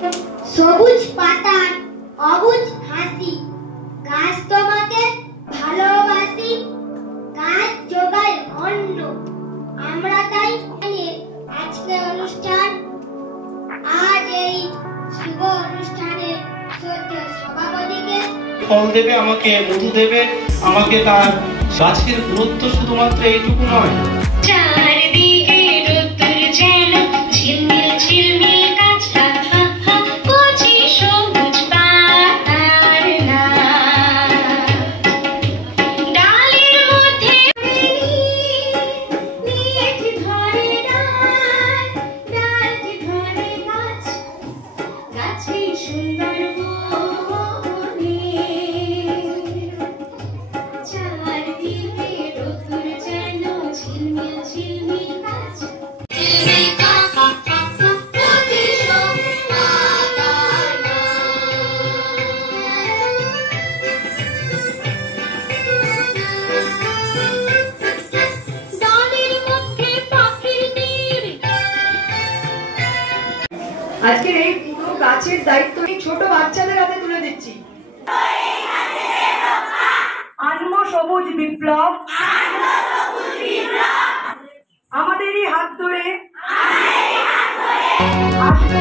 সবুজ পাতার অবুঝ হাসি, গাছ তোমাকে ভালোবাসি, গাছ যোগায় অন্ন, আমরা তাই আজকের অনুষ্ঠান। আজ এই শুভ অনুষ্ঠানে শ্রদ্ধেয় সভাপতিকে ফল দেবে, আমাকে মধু দেবে, আমাকে তার গাছের গুরুত্ব শুধুমাত্র এইটুকু নয়। চারদিকে রোদ্দুর যেন ঝিলমিল ঝিলমিল গাছপালা, কচি সবুজ পাতার নাচ, ডালের মধ্যে নিয়েছি ধরে ডাল, ডালটি ধরে গাছ, গাছে সুন্দর বনে, চারদিকে রোদ্দুর যেন ঝিলমিল ঝিলমিল গাছ, ঝিলমিল ডালের মধ্যে পাখির নীড়। আজকের এই পুরো গাছের দায়িত্ব এই ছোট বাচ্চাদের হাতে তুলে দিচ্ছি। আনবো সবুজ বিপ্লব, আমাদেরই হাত ধরে আসবে।